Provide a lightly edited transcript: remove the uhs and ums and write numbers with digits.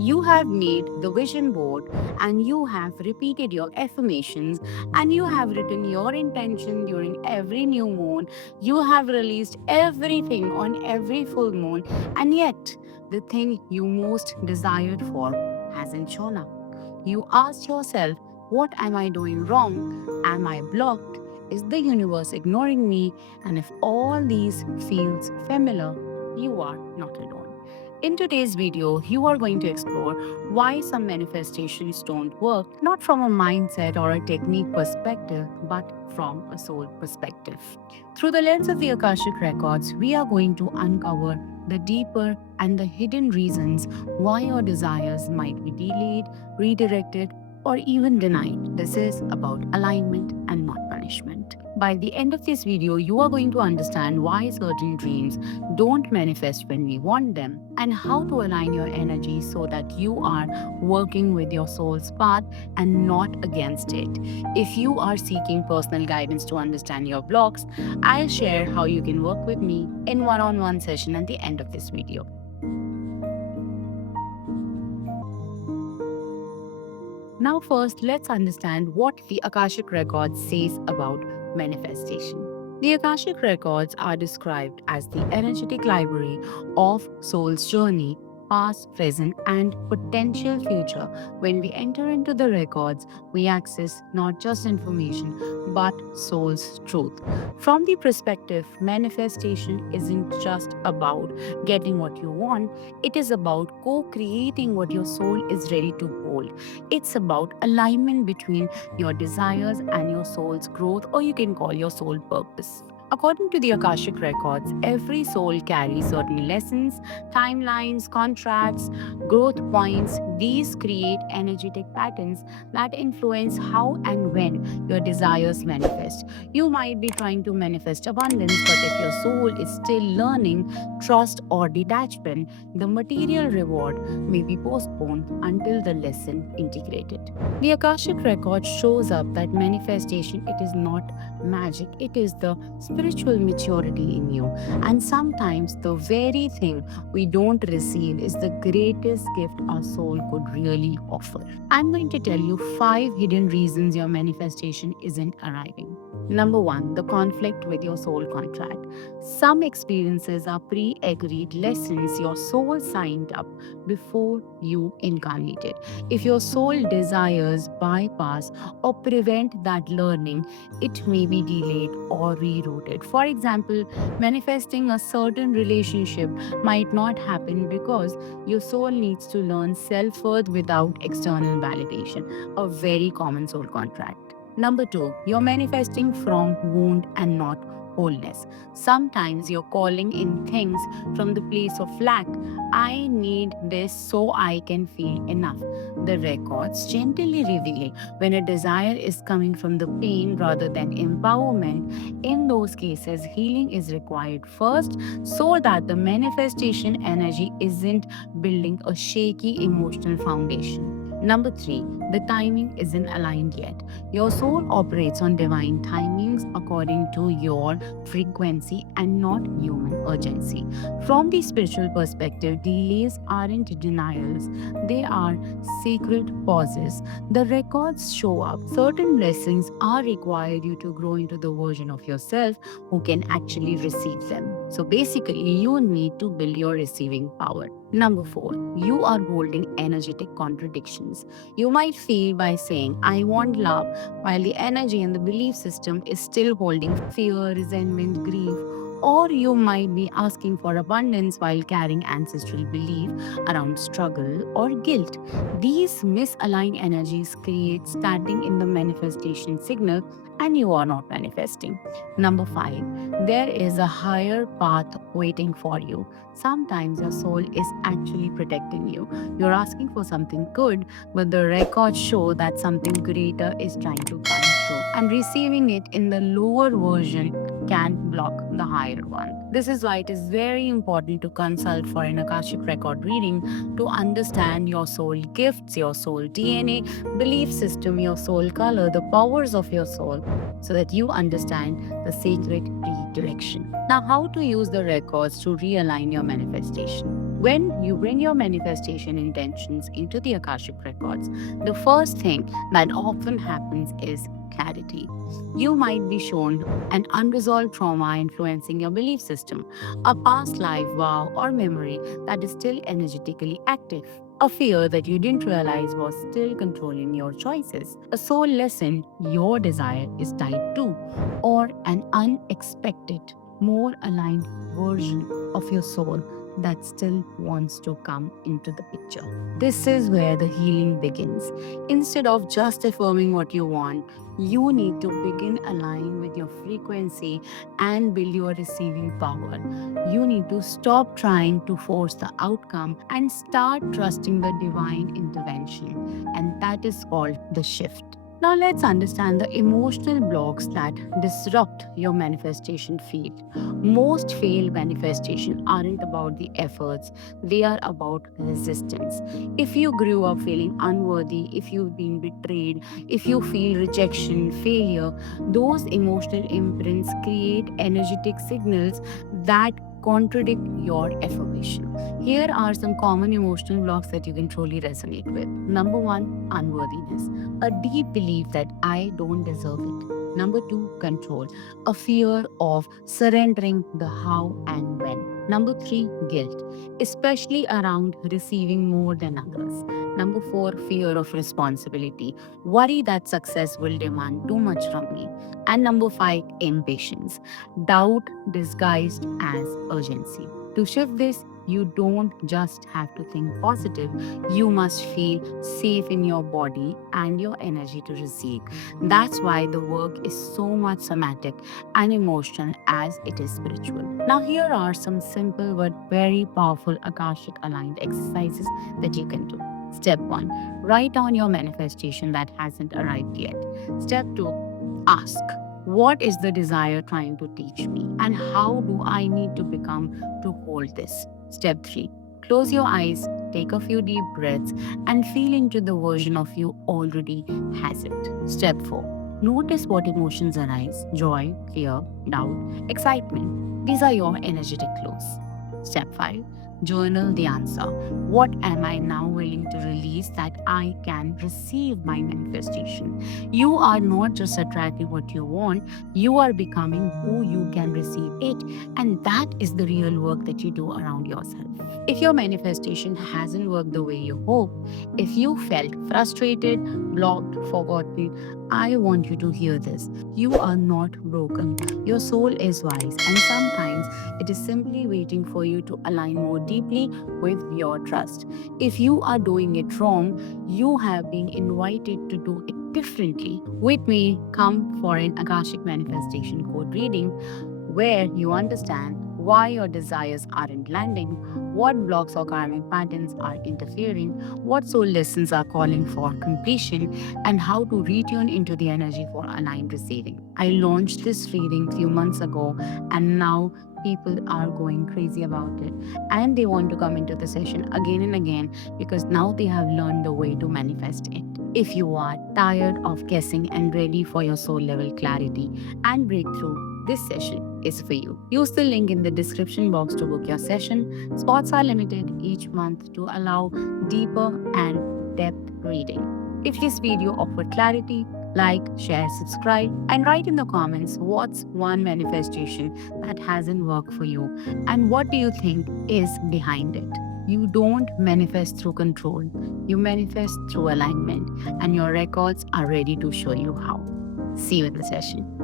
You have made the vision board and you have repeated your affirmations and you have written your intention during every new moon. You have released everything on every full moon, and yet the thing you most desired for hasn't shown up. You asked yourself, what am I doing wrong? Am I blocked? Is the universe ignoring me? And if all these feels familiar, you are not alone. In today's video, you are going to explore why some manifestations don't work, not from a mindset or a technique perspective, but from a soul perspective. Through the lens of the Akashic Records, we are going to uncover the deeper and the hidden reasons why your desires might be delayed, redirected, or even denied. This is about alignment and not punishment. By the end of this video, you are going to understand why certain dreams don't manifest when we want them and how to align your energy so that you are working with your soul's path and not against it. If you are seeking personal guidance to understand your blocks, I'll share how you can work with me in one-on-one session at the end of this video. Now, first, let's understand what the Akashic Records says about manifestation. The Akashic Records are described as the energetic library of soul's journey, past, present, and potential future. When we enter into the records, we access not just information but soul's truth. From the perspective, manifestation isn't just about getting what you want, it is about co creating what your soul is ready to hold. It's about alignment between your desires and your soul's growth, or you can call your soul purpose. According to the Akashic Records, every soul carries certain lessons, timelines, contracts, growth points. These create energetic patterns that influence how and when your desires manifest. You might be trying to manifest abundance, but if your soul is still learning trust or detachment, the material reward may be postponed until the lesson integrated. The Akashic Record shows up that manifestation it is not magic, it is the spiritual maturity in you. And sometimes the very thing we don't receive is the greatest gift our soul could really offer. I'm going to tell you 5 hidden reasons your manifestation isn't arriving. Number one, the conflict with your soul contract. Some experiences are pre agreed lessons your soul signed up before you incarnated. If your soul desires bypass or prevent that learning, it may be delayed or rerouted. For example, manifesting a certain relationship might not happen because your soul needs to learn self worth without external validation, a very common soul contract. Number two, you're manifesting from wound and not wholeness. Sometimes you're calling in things from the place of lack. I need this so I can feel enough. The records gently revealing when a desire is coming from the pain rather than empowerment. In those cases, healing is required first so that the manifestation energy isn't building a shaky emotional foundation. Number three, the timing isn't aligned yet. Your soul operates on divine timings according to your frequency and not human urgency. From the spiritual perspective, delays aren't denials, they are sacred pauses. The records show up. Certain blessings are required you to grow into the version of yourself who can actually receive them. So basically, you need to build your receiving power. Number four, you are holding energetic contradictions. You might feel by saying, I want love, while the energy and the belief system is still holding fear, resentment, grief. Or you might be asking for abundance while carrying ancestral belief around struggle or guilt. These misaligned energies create standing in the manifestation signal and you are not manifesting. Number five, there is a higher path waiting for you. Sometimes your soul is actually protecting you. You're asking for something good, but the records show that something greater is trying to come through. And receiving it in the lower version can block the higher one. This is why it is very important to consult for an Akashic record reading to understand your soul gifts, your soul DNA, belief system, your soul color, the powers of your soul, so that you understand the sacred redirection. Now, how to use the records to realign your manifestation? When you bring your manifestation intentions into the Akashic records, the first thing that often happens is clarity. You might be shown an unresolved trauma influencing your belief system, a past life vow or memory that is still energetically active, a fear that you didn't realize was still controlling your choices, a soul lesson your desire is tied to, or an unexpected, more aligned version of your soul that still wants to come into the picture. This is where the healing begins. Instead of just affirming what you want, you need to begin aligning with your frequency and build your receiving power. You need to stop trying to force the outcome and start trusting the divine intervention. And that is called the shift. Now, let's understand the emotional blocks that disrupt your manifestation field. Most failed manifestation aren't about the efforts, they are about resistance. If you grew up feeling unworthy, if you've been betrayed, if you feel rejection, failure, those emotional imprints create energetic signals that contradict your affirmation. Here are some common emotional blocks that you can truly resonate with. Number one, unworthiness, a deep belief that I don't deserve it. Number two, control, a fear of surrendering the how and when. Number three, guilt, especially around receiving more than others. Number four, fear of responsibility, worry that success will demand too much from me. And number five, impatience, doubt disguised as urgency. To shift this, you don't just have to think positive, you must feel safe in your body and your energy to receive. That's why the work is so much somatic and emotional as it is spiritual. Now, here are some simple but very powerful Akashic aligned exercises that you can do. Step 1, write down your manifestation that hasn't arrived yet. Step 2, ask, what is the desire trying to teach me? And how do I need to become to hold this? Step 3, close your eyes, take a few deep breaths, and feel into the version of you already has it. Step 4, notice what emotions arise: joy, fear, doubt, excitement. These are your energetic clues. Step 5, journal the answer. What am I now willing to release that I can receive my manifestation? You are not just attracting what you want, you are becoming who you can receive it. And that is the real work that you do around yourself. If your manifestation hasn't worked the way you hope, if you felt frustrated, blocked, forgotten, I want you to hear this. You are not broken. Your soul is wise, and sometimes it is simply waiting for you to align more deeply with your trust. If you are doing it wrong, you have been invited to do it differently. With me, come for an Akashic Manifestation Code reading where you understand why your desires aren't landing, what blocks or karmic patterns are interfering, what soul lessons are calling for completion, and how to retune into the energy for aligned receiving. I launched this reading few months ago, and now people are going crazy about it, and they want to come into the session again and again because now they have learned the way to manifest it. If you are tired of guessing and ready for your soul level clarity and breakthrough, this session is for you. Use the link in the description box to book your session. Spots are limited each month to allow deeper and depth reading. If this video offered clarity, like, share, subscribe, and write in the comments what's one manifestation that hasn't worked for you and what do you think is behind it. You don't manifest through control, you manifest through alignment, and your records are ready to show you how. See you in the session.